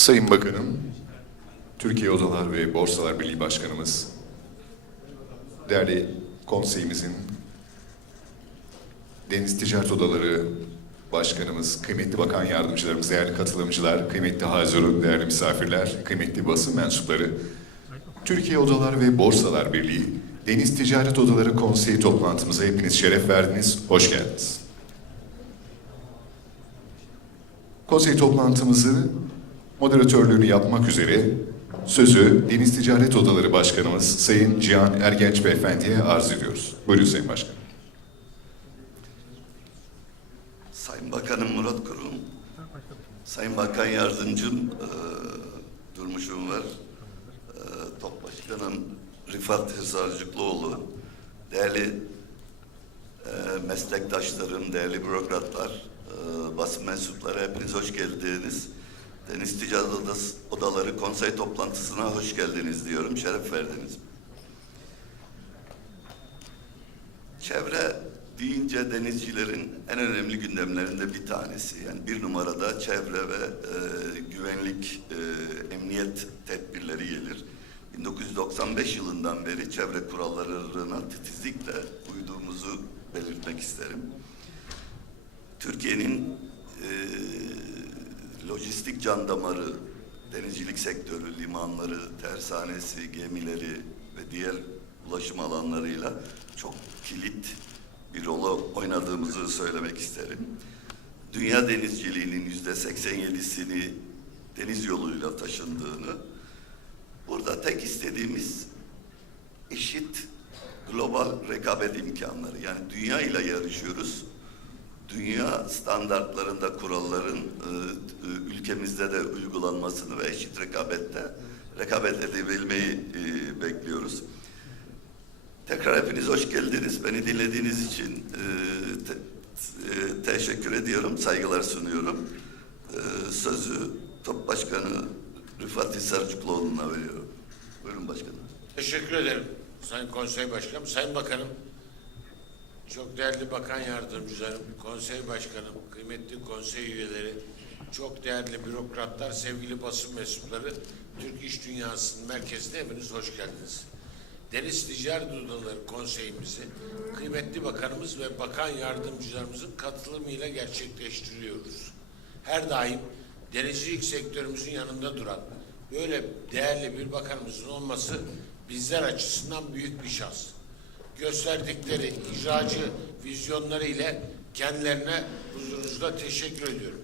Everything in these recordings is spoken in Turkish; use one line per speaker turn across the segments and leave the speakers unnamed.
Sayın Bakanım, Türkiye Odalar ve Borsalar Birliği Başkanımız, değerli konseyimizin Deniz Ticaret Odaları Başkanımız, kıymetli bakan yardımcılarımız, değerli katılımcılar, kıymetli hazırın, değerli misafirler, kıymetli basın mensupları, Türkiye Odalar ve Borsalar Birliği Deniz Ticaret Odaları Konseyi toplantımıza hepiniz şeref verdiniz, hoş geldiniz. Konsey toplantımızı moderatörlüğünü yapmak üzere sözü Deniz Ticaret Odaları Başkanımız Sayın Cihan Ergenç Beyefendi'ye arz ediyoruz. Buyurun Sayın Başkan.
Sayın Bakanım Murat Kurum, Sayın Bakan Yardımcım eee Durmuş Ünver, eee Top Başkanım Rifat Hızarcıklıoğlu, değerli eee meslektaşlarım, değerli bürokratlar, eee basın mensupları hepiniz hoş geldiniz. Deniz Ticaret Odaları konsey toplantısına hoş geldiniz diyorum, şeref verdiniz. Çevre deyince denizcilerin en önemli gündemlerinde bir tanesi. Yani bir numarada çevre ve e, güvenlik, e, emniyet tedbirleri gelir. 1995 yılından beri çevre kurallarına titizlikle uyduğumuzu belirtmek isterim. Türkiye'nin e, lojistik can damarı, denizcilik sektörü, limanları, tersanesi, gemileri ve diğer ulaşım alanlarıyla çok kilit bir rol oynadığımızı söylemek isterim. Dünya denizciliğinin yüzde 87'sini deniz yoluyla taşındığını, burada tek istediğimiz eşit global rekabet imkanları. Yani dünya ile yarışıyoruz. Dünya standartlarında kuralların e, e, ülkemizde de uygulanmasını ve eşit rekabette rekabet edebilmeyi e, bekliyoruz. Tekrar hepiniz hoş geldiniz. Beni dinlediğiniz için e, te- e, teşekkür ediyorum, saygılar sunuyorum. E, sözü Top Başkanı Rıfat Hisarcıklıoğlu'na veriyorum. Buyurun başkanım.
Teşekkür ederim Sayın Konsey Başkanım. Sayın Bakanım, çok değerli bakan yardımcılarım, konsey başkanım, kıymetli konsey üyeleri, çok değerli bürokratlar, sevgili basın mensupları, Türk İş Dünyası'nın merkezine hepiniz hoş geldiniz. Deniz Ticaret Odaları Konseyimizi kıymetli bakanımız ve bakan yardımcılarımızın katılımıyla gerçekleştiriyoruz. Her daim denizcilik sektörümüzün yanında duran böyle değerli bir bakanımızın olması bizler açısından büyük bir şans. Gösterdikleri icracı vizyonları ile kendilerine huzurunuzda teşekkür ediyorum.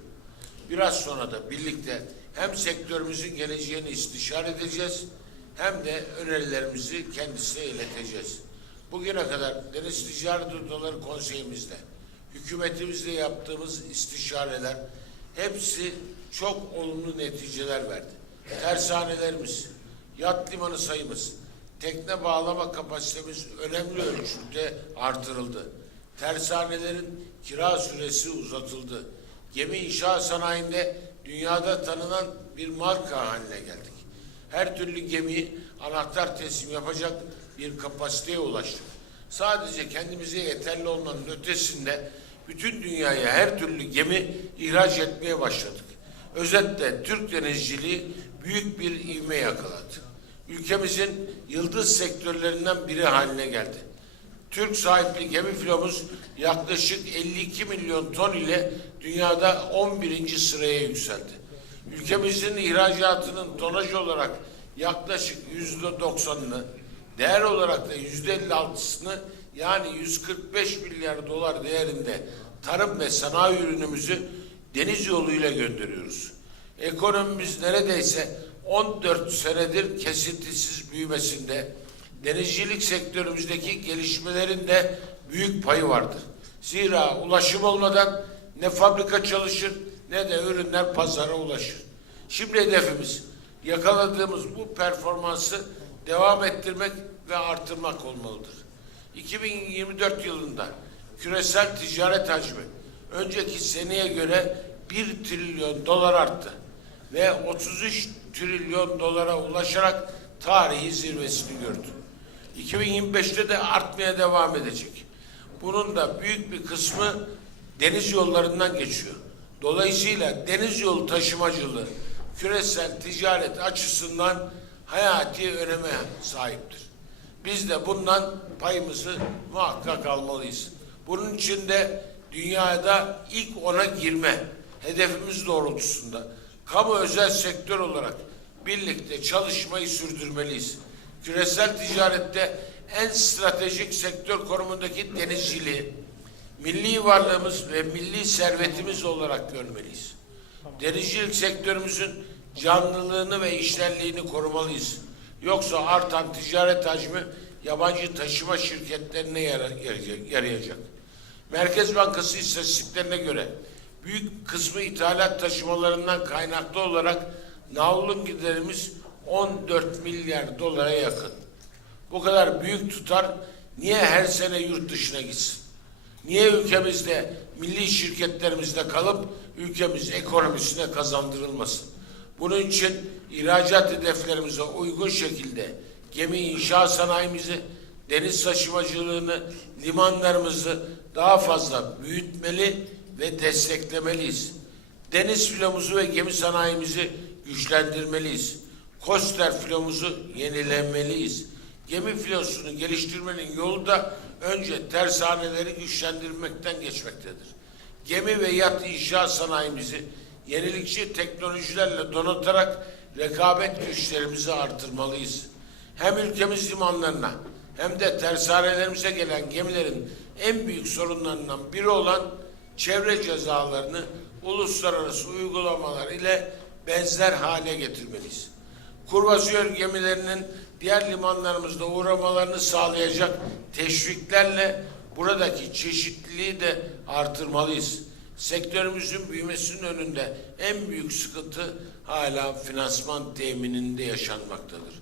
Biraz sonra da birlikte hem sektörümüzün geleceğini istişare edeceğiz hem de önerilerimizi kendisine ileteceğiz. Bugüne kadar Deniz Ticaret Odaları Konseyimizde hükümetimizle yaptığımız istişareler hepsi çok olumlu neticeler verdi. Tersanelerimiz, yat limanı sayımız, tekne bağlama kapasitemiz önemli ölçüde artırıldı. Tersanelerin kira süresi uzatıldı. Gemi inşaat sanayinde dünyada tanınan bir marka haline geldik. Her türlü gemi anahtar teslim yapacak bir kapasiteye ulaştık. Sadece kendimize yeterli olmanın ötesinde bütün dünyaya her türlü gemi ihraç etmeye başladık. Özetle Türk denizciliği büyük bir ivme yakaladı. Ülkemizin yıldız sektörlerinden biri haline geldi. Türk sahipli gemi filomuz yaklaşık 52 milyon ton ile dünyada 11. sıraya yükseldi. Ülkemizin ihracatının tonaj olarak yaklaşık yüzde doksanını, değer olarak da yüzde 56'sını yani 145 milyar dolar değerinde tarım ve sanayi ürünümüzü deniz yoluyla gönderiyoruz. Ekonomimiz neredeyse 14 senedir kesintisiz büyümesinde, denizcilik sektörümüzdeki gelişmelerin de büyük payı vardır. Zira ulaşım olmadan ne fabrika çalışır ne de ürünler pazara ulaşır. Şimdi hedefimiz yakaladığımız bu performansı devam ettirmek ve artırmak olmalıdır. 2024 yılında küresel ticaret hacmi önceki seneye göre 1 trilyon dolar arttı ve 33 trilyon dolara ulaşarak tarihi zirvesini gördü. 2025'te de artmaya devam edecek. Bunun da büyük bir kısmı deniz yollarından geçiyor. Dolayısıyla deniz yolu taşımacılığı küresel ticaret açısından hayati öneme sahiptir. Biz de bundan payımızı muhakkak almalıyız. Bunun için de dünyada ilk ona girme hedefimiz doğrultusunda kamu özel sektör olarak birlikte çalışmayı sürdürmeliyiz. Küresel ticarette en stratejik sektör konumundaki denizciliği milli varlığımız ve milli servetimiz olarak görmeliyiz. Denizcilik sektörümüzün canlılığını ve işlerliğini korumalıyız. Yoksa artan ticaret hacmi yabancı taşıma şirketlerine yara- yarayacak- yarayacak. Merkez Bankası istatistiklerine göre büyük kısmı ithalat taşımalarından kaynaklı olarak navlun giderimiz 14 milyar dolara yakın. Bu kadar büyük tutar niye her sene yurt dışına gitsin? Niye ülkemizde milli şirketlerimizde kalıp ülkemiz ekonomisine kazandırılmasın? Bunun için ihracat hedeflerimize uygun şekilde gemi inşaat sanayimizi, deniz taşımacılığını, limanlarımızı daha fazla büyütmeli ve desteklemeliyiz. Deniz filomuzu ve gemi sanayimizi güçlendirmeliyiz. Koster filomuzu yenilemeliyiz. Gemi filosunu geliştirmenin yolu da önce tersaneleri güçlendirmekten geçmektedir. Gemi ve yat inşaat sanayimizi yenilikçi teknolojilerle donatarak rekabet güçlerimizi artırmalıyız. Hem ülkemiz limanlarına hem de tersanelerimize gelen gemilerin en büyük sorunlarından biri olan çevre cezalarını uluslararası uygulamalar ile benzer hale getirmeliyiz. Kurvasiyör gemilerinin diğer limanlarımızda uğramalarını sağlayacak teşviklerle buradaki çeşitliliği de artırmalıyız. Sektörümüzün büyümesinin önünde en büyük sıkıntı hala finansman temininde yaşanmaktadır.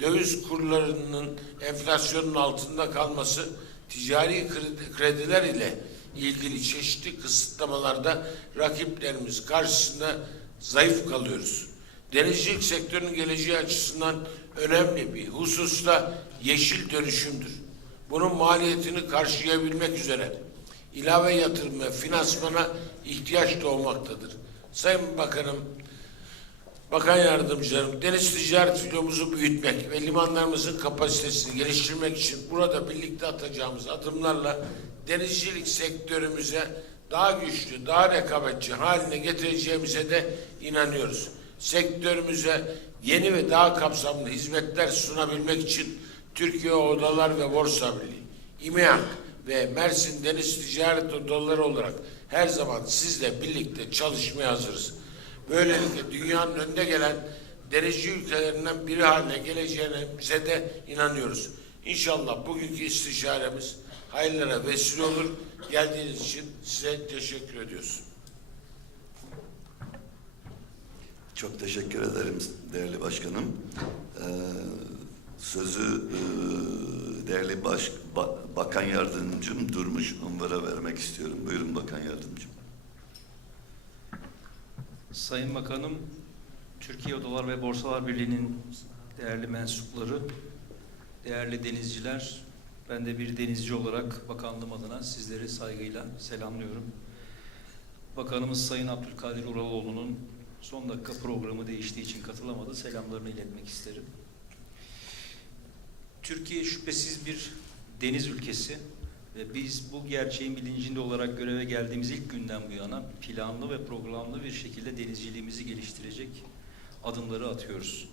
Döviz kurlarının enflasyonun altında kalması ticari kredi- krediler ile ilgili çeşitli kısıtlamalarda rakiplerimiz karşısında zayıf kalıyoruz. Denizcilik sektörünün geleceği açısından önemli bir husus da yeşil dönüşümdür. Bunun maliyetini karşılayabilmek üzere ilave yatırım ve finansmana ihtiyaç doğmaktadır. Sayın Bakanım, Bakan Yardımcılarım, deniz ticaret filomuzu büyütmek ve limanlarımızın kapasitesini geliştirmek için burada birlikte atacağımız adımlarla denizcilik sektörümüze daha güçlü, daha rekabetçi haline getireceğimize de inanıyoruz. Sektörümüze yeni ve daha kapsamlı hizmetler sunabilmek için Türkiye Odalar ve Borsa Birliği, İMEAK ve Mersin Deniz Ticaret Odaları olarak her zaman sizle birlikte çalışmaya hazırız. Böylelikle dünyanın önde gelen denizci ülkelerinden biri haline geleceğimize de inanıyoruz. İnşallah bugünkü istişaremiz hayırlara vesile olur. Geldiğiniz için size teşekkür ediyoruz.
Çok teşekkür ederim değerli başkanım. Ee, sözü e, değerli baş, ba- bakan yardımcım Durmuş Unvar'a vermek istiyorum. Buyurun bakan yardımcım.
Sayın Bakanım, Türkiye Odalar ve Borsalar Birliği'nin değerli mensupları, değerli denizciler, ben de bir denizci olarak bakanlığım adına sizleri saygıyla selamlıyorum. Bakanımız Sayın Abdülkadir Uraloğlu'nun son dakika programı değiştiği için katılamadı. Selamlarını iletmek isterim. Türkiye şüphesiz bir deniz ülkesi ve biz bu gerçeğin bilincinde olarak göreve geldiğimiz ilk günden bu yana planlı ve programlı bir şekilde denizciliğimizi geliştirecek adımları atıyoruz.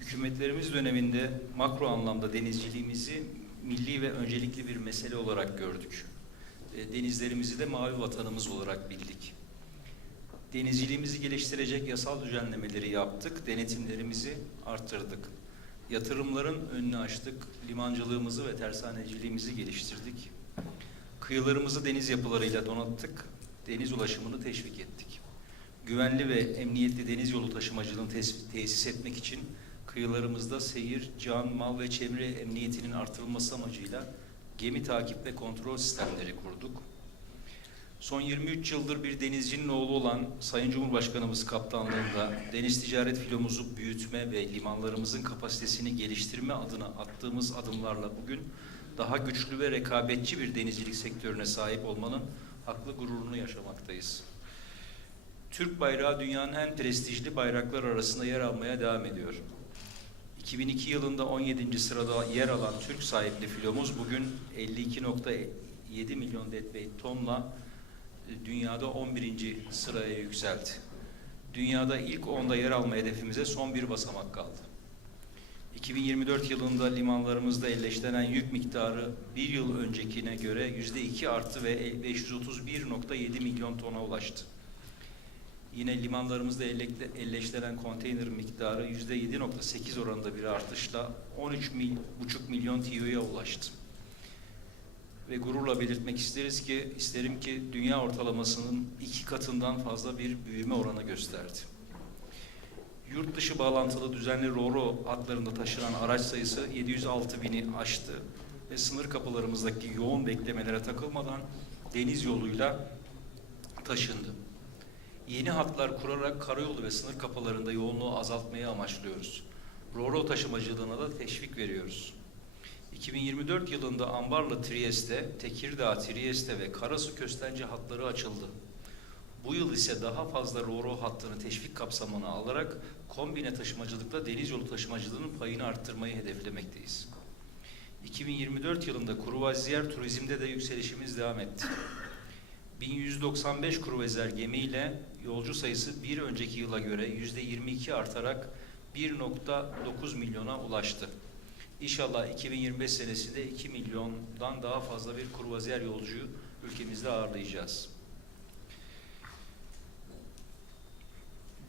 Hükümetlerimiz döneminde makro anlamda denizciliğimizi milli ve öncelikli bir mesele olarak gördük. E, Denizlerimizi de mavi vatanımız olarak bildik. Denizciliğimizi geliştirecek yasal düzenlemeleri yaptık, denetimlerimizi arttırdık. Yatırımların önünü açtık, limancılığımızı ve tersaneciliğimizi geliştirdik. Kıyılarımızı deniz yapılarıyla donattık, deniz ulaşımını teşvik ettik. Güvenli ve emniyetli deniz yolu taşımacılığını tes- tesis etmek için kıyılarımızda seyir, can, mal ve çevre emniyetinin artırılması amacıyla gemi takip ve kontrol sistemleri kurduk. Son 23 yıldır bir denizcinin oğlu olan Sayın Cumhurbaşkanımız kaptanlığında deniz ticaret filomuzu büyütme ve limanlarımızın kapasitesini geliştirme adına attığımız adımlarla bugün daha güçlü ve rekabetçi bir denizcilik sektörüne sahip olmanın haklı gururunu yaşamaktayız. Türk bayrağı dünyanın en prestijli bayraklar arasında yer almaya devam ediyor. 2002 yılında 17. sırada yer alan Türk sahipli filomuz bugün 52.7 milyon deadweight tonla e, dünyada 11. sıraya yükseldi. Dünyada ilk 10'da yer alma hedefimize son bir basamak kaldı. 2024 yılında limanlarımızda elleşlenen yük miktarı bir yıl öncekine göre yüzde iki arttı ve 531.7 milyon tona ulaştı. Yine limanlarımızda elle- elleşlenen konteyner miktarı yüzde 7.8 oranında bir artışla 13,5 milyon TEU'ya ulaştı. Ve gururla belirtmek isteriz ki, isterim ki dünya ortalamasının iki katından fazla bir büyüme oranı gösterdi. Yurt dışı bağlantılı düzenli RoRo hatlarında taşınan araç sayısı 706 bini aştı ve sınır kapılarımızdaki yoğun beklemelere takılmadan deniz yoluyla taşındı. Yeni hatlar kurarak karayolu ve sınır kapılarında yoğunluğu azaltmayı amaçlıyoruz. RoRo taşımacılığına da teşvik veriyoruz. 2024 yılında Ambarlı Trieste, Tekirdağ Trieste ve Karasu Köstence hatları açıldı. Bu yıl ise daha fazla RoRo hattını teşvik kapsamına alarak kombine taşımacılıkta deniz yolu taşımacılığının payını arttırmayı hedeflemekteyiz. 2024 yılında kruvaziyer turizmde de yükselişimiz devam etti. 1195 kruvaziyer gemiyle yolcu sayısı bir önceki yıla göre %22 artarak 1.9 milyona ulaştı. İnşallah 2025 senesinde 2 milyondan daha fazla bir kruvaziyer yolcuyu ülkemizde ağırlayacağız.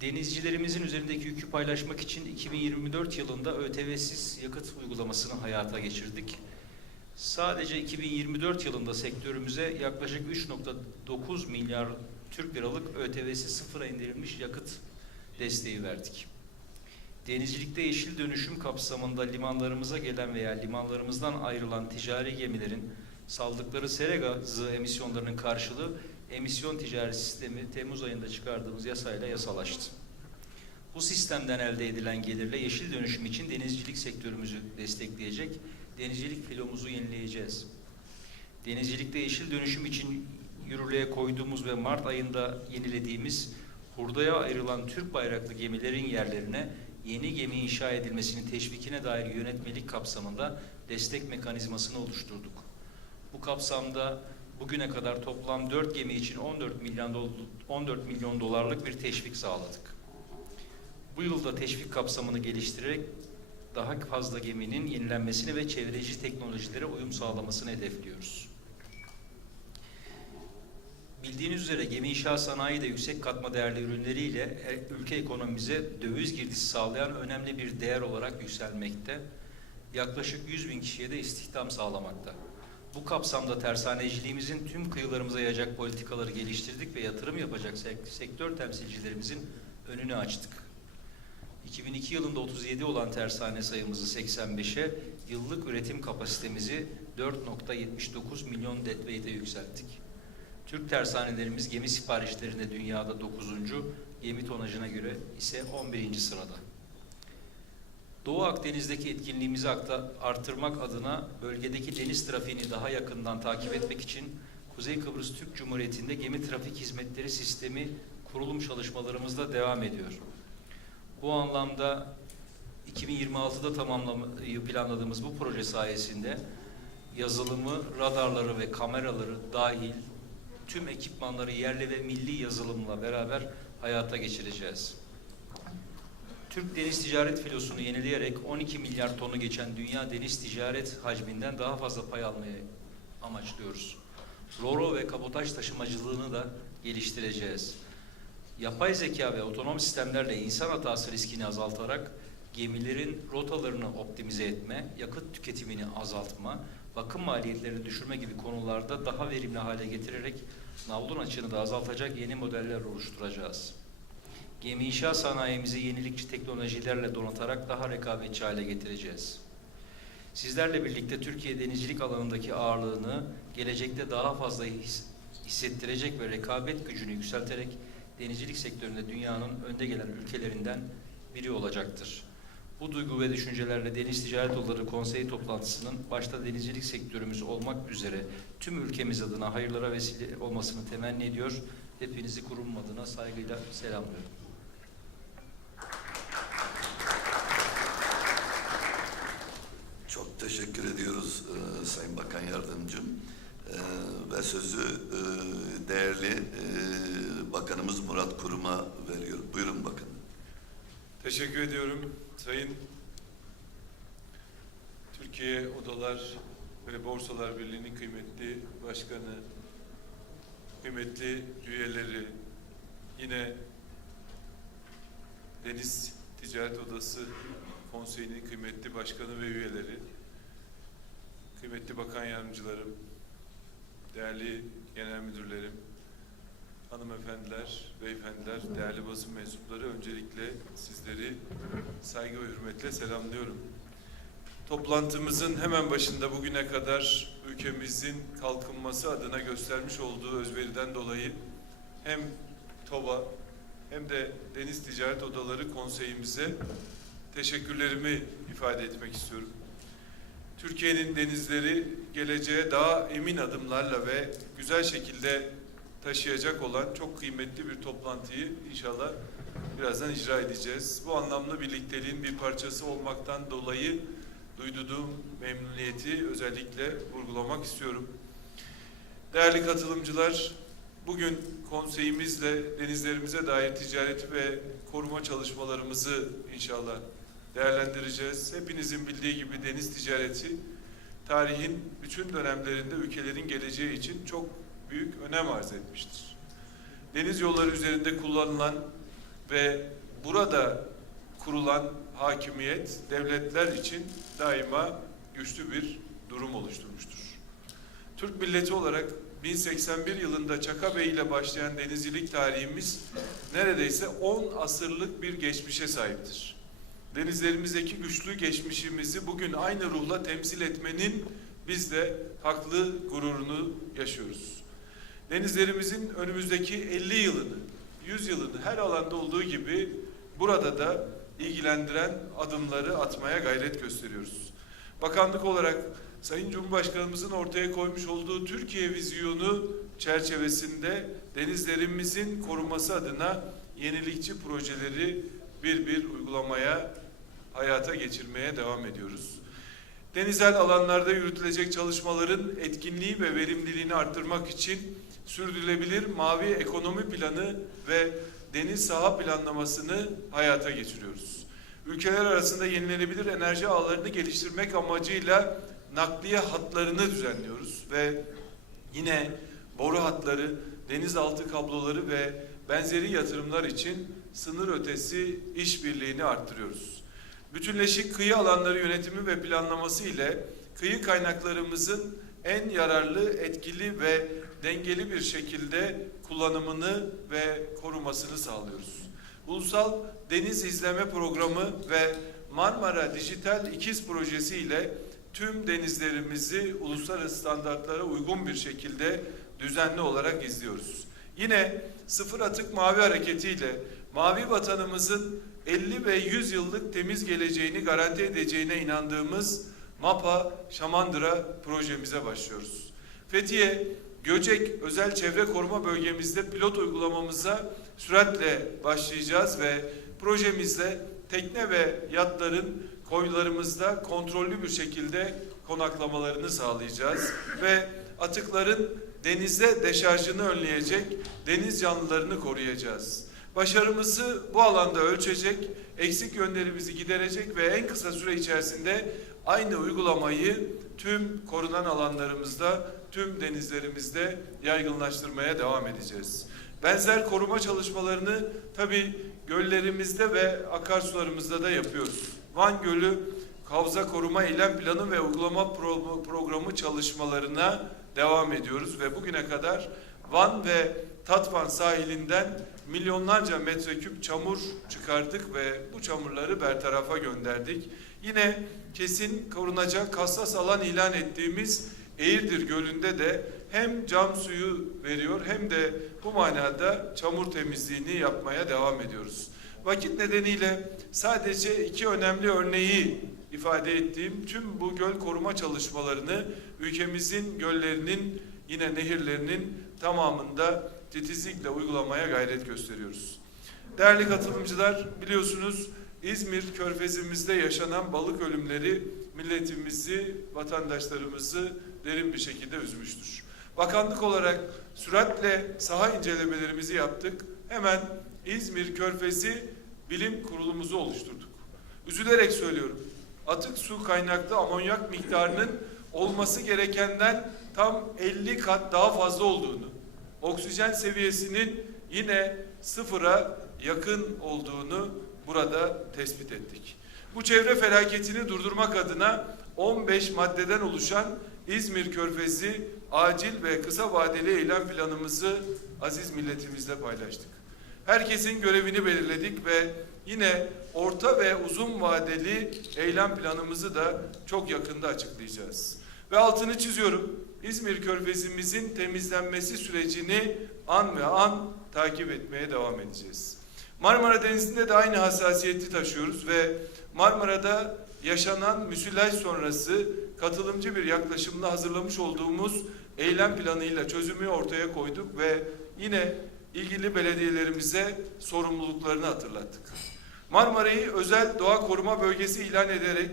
Denizcilerimizin üzerindeki yükü paylaşmak için 2024 yılında ÖTV'siz yakıt uygulamasını hayata geçirdik. Sadece 2024 yılında sektörümüze yaklaşık 3.9 milyar Türk liralık ÖTV'si sıfıra indirilmiş yakıt desteği verdik. Denizcilikte yeşil dönüşüm kapsamında limanlarımıza gelen veya limanlarımızdan ayrılan ticari gemilerin saldıkları sera gazı emisyonlarının karşılığı emisyon ticaret sistemi Temmuz ayında çıkardığımız yasayla yasalaştı. Bu sistemden elde edilen gelirle yeşil dönüşüm için denizcilik sektörümüzü destekleyecek, denizcilik filomuzu yenileyeceğiz. Denizcilikte yeşil dönüşüm için yürürlüğe koyduğumuz ve Mart ayında yenilediğimiz hurdaya ayrılan Türk bayraklı gemilerin yerlerine yeni gemi inşa edilmesinin teşvikine dair yönetmelik kapsamında destek mekanizmasını oluşturduk. Bu kapsamda bugüne kadar toplam 4 gemi için 14 milyon, dol- 14 milyon dolarlık bir teşvik sağladık. Bu yılda teşvik kapsamını geliştirerek daha fazla geminin yenilenmesini ve çevreci teknolojilere uyum sağlamasını hedefliyoruz. Bildiğiniz üzere gemi inşaat sanayi de yüksek katma değerli ürünleriyle e, ülke ekonomimize döviz girdisi sağlayan önemli bir değer olarak yükselmekte. Yaklaşık 100 bin kişiye de istihdam sağlamakta. Bu kapsamda tersaneciliğimizin tüm kıyılarımıza yayacak politikaları geliştirdik ve yatırım yapacak sek- sektör temsilcilerimizin önünü açtık. 2002 yılında 37 olan tersane sayımızı 85'e, yıllık üretim kapasitemizi 4.79 milyon deadweight'e yükselttik. Türk tersanelerimiz gemi siparişlerinde dünyada 9. gemi tonajına göre ise 11. sırada. Doğu Akdeniz'deki etkinliğimizi artırmak adına bölgedeki deniz trafiğini daha yakından takip etmek için Kuzey Kıbrıs Türk Cumhuriyeti'nde gemi trafik hizmetleri sistemi kurulum çalışmalarımız da devam ediyor. Bu anlamda 2026'da tamamlamayı planladığımız bu proje sayesinde yazılımı, radarları ve kameraları dahil tüm ekipmanları yerli ve milli yazılımla beraber hayata geçireceğiz. Türk deniz ticaret filosunu yenileyerek 12 milyar tonu geçen dünya deniz ticaret hacminden daha fazla pay almayı amaçlıyoruz. Roro ve kabotaj taşımacılığını da geliştireceğiz. Yapay zeka ve otonom sistemlerle insan hatası riskini azaltarak gemilerin rotalarını optimize etme, yakıt tüketimini azaltma, bakım maliyetlerini düşürme gibi konularda daha verimli hale getirerek navlun açığını da azaltacak yeni modeller oluşturacağız. Gemi inşaat sanayimizi yenilikçi teknolojilerle donatarak daha rekabetçi hale getireceğiz. Sizlerle birlikte Türkiye denizcilik alanındaki ağırlığını gelecekte daha fazla his- hissettirecek ve rekabet gücünü yükselterek denizcilik sektöründe dünyanın önde gelen ülkelerinden biri olacaktır. Bu duygu ve düşüncelerle Deniz Ticaret Yolları Konseyi toplantısının başta denizcilik sektörümüz olmak üzere tüm ülkemiz adına hayırlara vesile olmasını temenni ediyor Hepinizi kurum adına saygıyla selamlıyorum.
Çok teşekkür ediyoruz e, Sayın Bakan Yardımcım. E, ve sözü e, değerli e, Bakanımız Murat Kurum'a veriyor. Buyurun Bakın.
Teşekkür ediyorum Sayın Türkiye Odalar ve Borsalar Birliği'nin kıymetli başkanı, kıymetli üyeleri, yine Deniz Ticaret Odası Konseyi'nin kıymetli başkanı ve üyeleri, kıymetli bakan yardımcılarım, değerli genel müdürlerim, hanımefendiler, beyefendiler, değerli basın mensupları öncelikle sizleri saygı ve hürmetle selamlıyorum. Toplantımızın hemen başında bugüne kadar ülkemizin kalkınması adına göstermiş olduğu özveriden dolayı hem TOBA hem de Deniz Ticaret Odaları Konseyimize teşekkürlerimi ifade etmek istiyorum. Türkiye'nin denizleri geleceğe daha emin adımlarla ve güzel şekilde taşıyacak olan çok kıymetli bir toplantıyı inşallah birazdan icra edeceğiz. Bu anlamda birlikteliğin bir parçası olmaktan dolayı duyduğum memnuniyeti özellikle vurgulamak istiyorum. Değerli katılımcılar, bugün konseyimizle denizlerimize dair ticareti ve koruma çalışmalarımızı inşallah değerlendireceğiz. Hepinizin bildiği gibi deniz ticareti tarihin bütün dönemlerinde ülkelerin geleceği için çok büyük önem arz etmiştir. Deniz yolları üzerinde kullanılan ve burada kurulan hakimiyet devletler için daima güçlü bir durum oluşturmuştur. Türk milleti olarak 1081 yılında Çaka Bey ile başlayan denizcilik tarihimiz neredeyse 10 asırlık bir geçmişe sahiptir. Denizlerimizdeki güçlü geçmişimizi bugün aynı ruhla temsil etmenin biz de haklı gururunu yaşıyoruz. Denizlerimizin önümüzdeki 50 yılını, 100 yılını her alanda olduğu gibi burada da ilgilendiren adımları atmaya gayret gösteriyoruz. Bakanlık olarak Sayın Cumhurbaşkanımızın ortaya koymuş olduğu Türkiye vizyonu çerçevesinde denizlerimizin korunması adına yenilikçi projeleri bir bir uygulamaya, hayata geçirmeye devam ediyoruz. Denizel alanlarda yürütülecek çalışmaların etkinliği ve verimliliğini arttırmak için sürdürülebilir mavi ekonomi planı ve deniz saha planlamasını hayata geçiriyoruz. Ülkeler arasında yenilenebilir enerji ağlarını geliştirmek amacıyla nakliye hatlarını düzenliyoruz ve yine boru hatları, denizaltı kabloları ve benzeri yatırımlar için sınır ötesi işbirliğini arttırıyoruz. Bütünleşik kıyı alanları yönetimi ve planlaması ile kıyı kaynaklarımızın en yararlı, etkili ve dengeli bir şekilde kullanımını ve korumasını sağlıyoruz. Ulusal Deniz İzleme Programı ve Marmara Dijital İkiz Projesi ile tüm denizlerimizi uluslararası standartlara uygun bir şekilde düzenli olarak izliyoruz. Yine sıfır atık mavi hareketiyle mavi vatanımızın 50 ve 100 yıllık temiz geleceğini garanti edeceğine inandığımız MAPA Şamandıra projemize başlıyoruz. Fethiye Göcek Özel Çevre Koruma Bölgemizde pilot uygulamamıza süratle başlayacağız ve projemizle tekne ve yatların koylarımızda kontrollü bir şekilde konaklamalarını sağlayacağız ve atıkların denizde deşarjını önleyecek deniz canlılarını koruyacağız. Başarımızı bu alanda ölçecek, eksik yönlerimizi giderecek ve en kısa süre içerisinde aynı uygulamayı tüm korunan alanlarımızda, tüm denizlerimizde yaygınlaştırmaya devam edeceğiz. Benzer koruma çalışmalarını tabii göllerimizde ve akarsularımızda da yapıyoruz. Van Gölü Havza Koruma Eylem Planı ve Uygulama Pro- Programı çalışmalarına devam ediyoruz ve bugüne kadar Van ve Tatvan sahilinden milyonlarca metreküp çamur çıkardık ve bu çamurları bertarafa gönderdik. Yine kesin korunacak hassas alan ilan ettiğimiz Eğirdir Gölü'nde de hem cam suyu veriyor hem de bu manada çamur temizliğini yapmaya devam ediyoruz. Vakit nedeniyle sadece iki önemli örneği ifade ettiğim tüm bu göl koruma çalışmalarını ülkemizin göllerinin yine nehirlerinin tamamında titizlikle uygulamaya gayret gösteriyoruz. Değerli katılımcılar, biliyorsunuz İzmir Körfezimizde yaşanan balık ölümleri milletimizi, vatandaşlarımızı derin bir şekilde üzmüştür. Bakanlık olarak süratle saha incelemelerimizi yaptık. Hemen İzmir Körfezi Bilim Kurulumuzu oluşturduk. Üzülerek söylüyorum. Atık su kaynaklı amonyak miktarının olması gerekenden tam 50 kat daha fazla olduğunu, oksijen seviyesinin yine sıfıra yakın olduğunu burada tespit ettik. Bu çevre felaketini durdurmak adına 15 maddeden oluşan İzmir Körfezi acil ve kısa vadeli eylem planımızı aziz milletimizle paylaştık. Herkesin görevini belirledik ve yine orta ve uzun vadeli eylem planımızı da çok yakında açıklayacağız. Ve altını çiziyorum. İzmir Körfezimizin temizlenmesi sürecini an ve an takip etmeye devam edeceğiz. Marmara Denizi'nde de aynı hassasiyeti taşıyoruz ve Marmara'da yaşanan müsilaj sonrası katılımcı bir yaklaşımla hazırlamış olduğumuz eylem planıyla çözümü ortaya koyduk ve yine ilgili belediyelerimize sorumluluklarını hatırlattık. Marmara'yı özel doğa koruma bölgesi ilan ederek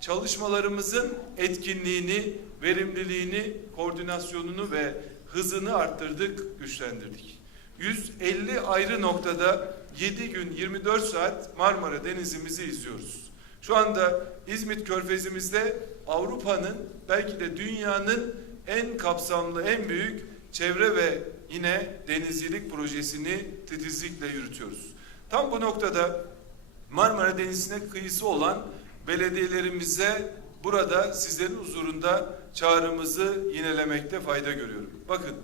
çalışmalarımızın etkinliğini, verimliliğini, koordinasyonunu ve hızını arttırdık, güçlendirdik. 150 ayrı noktada 7 gün 24 saat Marmara Denizimizi izliyoruz. Şu anda İzmit Körfezimizde Avrupa'nın belki de dünyanın en kapsamlı, en büyük çevre ve yine denizcilik projesini titizlikle yürütüyoruz. Tam bu noktada Marmara Denizi'ne kıyısı olan belediyelerimize burada sizlerin huzurunda çağrımızı yinelemekte fayda görüyorum. Bakın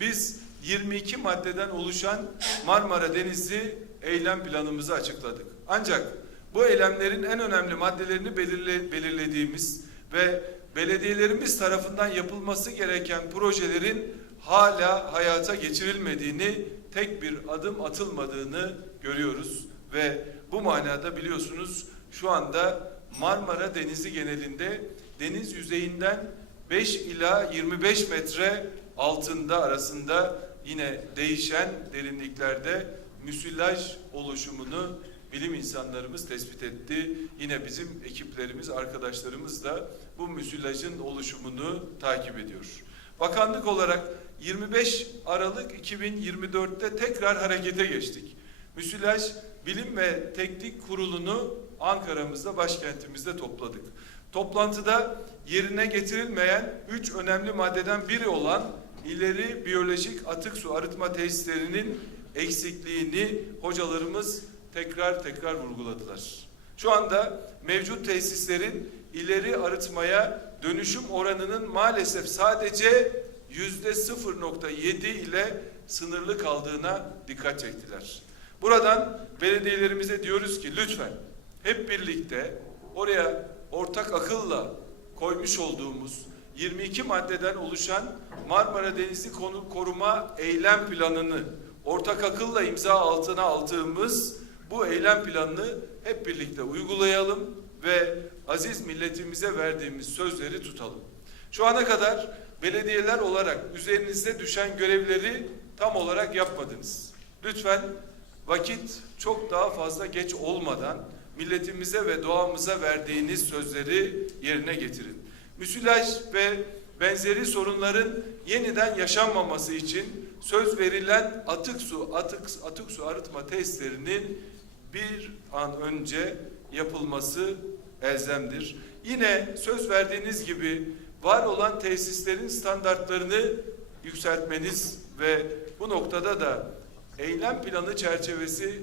biz 22 maddeden oluşan Marmara Denizi eylem planımızı açıkladık. Ancak bu eylemlerin en önemli maddelerini belirle, belirlediğimiz ve belediyelerimiz tarafından yapılması gereken projelerin hala hayata geçirilmediğini, tek bir adım atılmadığını görüyoruz ve bu manada biliyorsunuz şu anda Marmara Denizi genelinde deniz yüzeyinden 5 ila 25 metre altında arasında yine değişen derinliklerde müsilaj oluşumunu bilim insanlarımız tespit etti. Yine bizim ekiplerimiz, arkadaşlarımız da bu müsilajın oluşumunu takip ediyor. Bakanlık olarak 25 Aralık 2024'te tekrar harekete geçtik. Müsilaj Bilim ve Teknik Kurulu'nu Ankara'mızda, başkentimizde topladık. Toplantıda yerine getirilmeyen üç önemli maddeden biri olan ileri biyolojik atık su arıtma tesislerinin eksikliğini hocalarımız tekrar tekrar vurguladılar. Şu anda mevcut tesislerin ileri arıtmaya dönüşüm oranının maalesef sadece yüzde 0.7 ile sınırlı kaldığına dikkat çektiler. Buradan belediyelerimize diyoruz ki lütfen hep birlikte oraya ortak akılla koymuş olduğumuz 22 maddeden oluşan Marmara Denizi Koruma Eylem Planını ortak akılla imza altına aldığımız bu eylem planını hep birlikte uygulayalım ve aziz milletimize verdiğimiz sözleri tutalım. Şu ana kadar belediyeler olarak üzerinize düşen görevleri tam olarak yapmadınız. Lütfen vakit çok daha fazla geç olmadan milletimize ve doğamıza verdiğiniz sözleri yerine getirin. Müsilaj ve benzeri sorunların yeniden yaşanmaması için söz verilen atık su atık atık su arıtma tesislerinin bir an önce yapılması elzemdir. Yine söz verdiğiniz gibi var olan tesislerin standartlarını yükseltmeniz ve bu noktada da eylem planı çerçevesi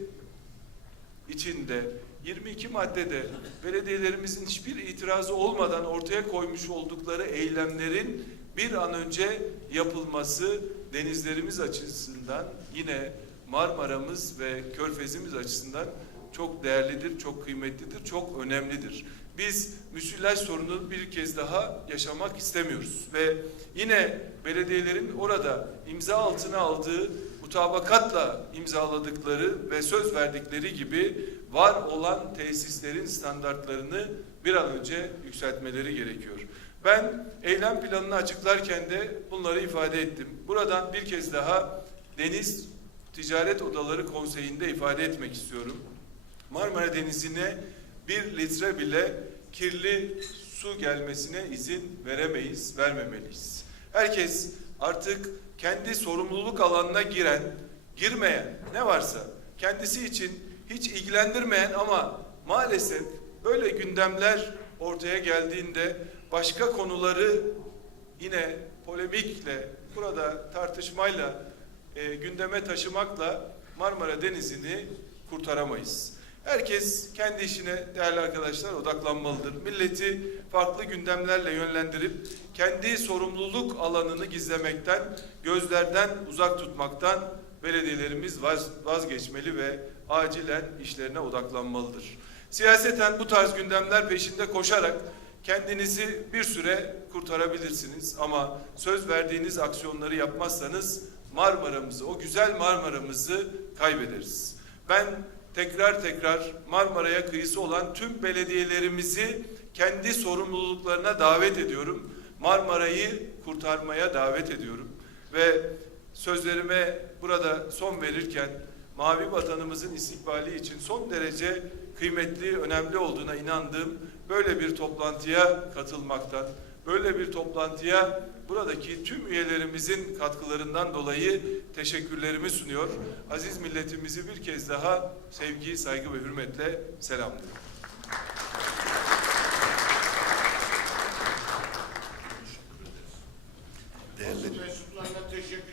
içinde 22 maddede belediyelerimizin hiçbir itirazı olmadan ortaya koymuş oldukları eylemlerin bir an önce yapılması denizlerimiz açısından yine Marmara'mız ve Körfez'imiz açısından çok değerlidir, çok kıymetlidir, çok önemlidir. Biz müsilaj sorununu bir kez daha yaşamak istemiyoruz ve yine belediyelerin orada imza altına aldığı mutabakatla imzaladıkları ve söz verdikleri gibi var olan tesislerin standartlarını bir an önce yükseltmeleri gerekiyor. Ben eylem planını açıklarken de bunları ifade ettim. Buradan bir kez daha Deniz Ticaret Odaları Konseyi'nde ifade etmek istiyorum. Marmara Denizi'ne bir litre bile kirli su gelmesine izin veremeyiz, vermemeliyiz. Herkes artık kendi sorumluluk alanına giren, girmeyen ne varsa kendisi için hiç ilgilendirmeyen ama maalesef böyle gündemler ortaya geldiğinde başka konuları yine polemikle, burada tartışmayla e, gündeme taşımakla Marmara Denizi'ni kurtaramayız. Herkes kendi işine değerli arkadaşlar odaklanmalıdır. Milleti farklı gündemlerle yönlendirip kendi sorumluluk alanını gizlemekten, gözlerden uzak tutmaktan belediyelerimiz vaz, vazgeçmeli ve acilen işlerine odaklanmalıdır. Siyaseten bu tarz gündemler peşinde koşarak kendinizi bir süre kurtarabilirsiniz ama söz verdiğiniz aksiyonları yapmazsanız Marmara'mızı, o güzel Marmara'mızı kaybederiz. Ben tekrar tekrar Marmara'ya kıyısı olan tüm belediyelerimizi kendi sorumluluklarına davet ediyorum. Marmara'yı kurtarmaya davet ediyorum. Ve sözlerime burada son verirken mavi vatanımızın istikbali için son derece kıymetli, önemli olduğuna inandığım böyle bir toplantıya katılmaktan, böyle bir toplantıya buradaki tüm üyelerimizin katkılarından dolayı teşekkürlerimi sunuyor. Aziz milletimizi bir kez daha sevgi, saygı ve hürmetle selamlıyorum. Değerli mensuplarına teşekkür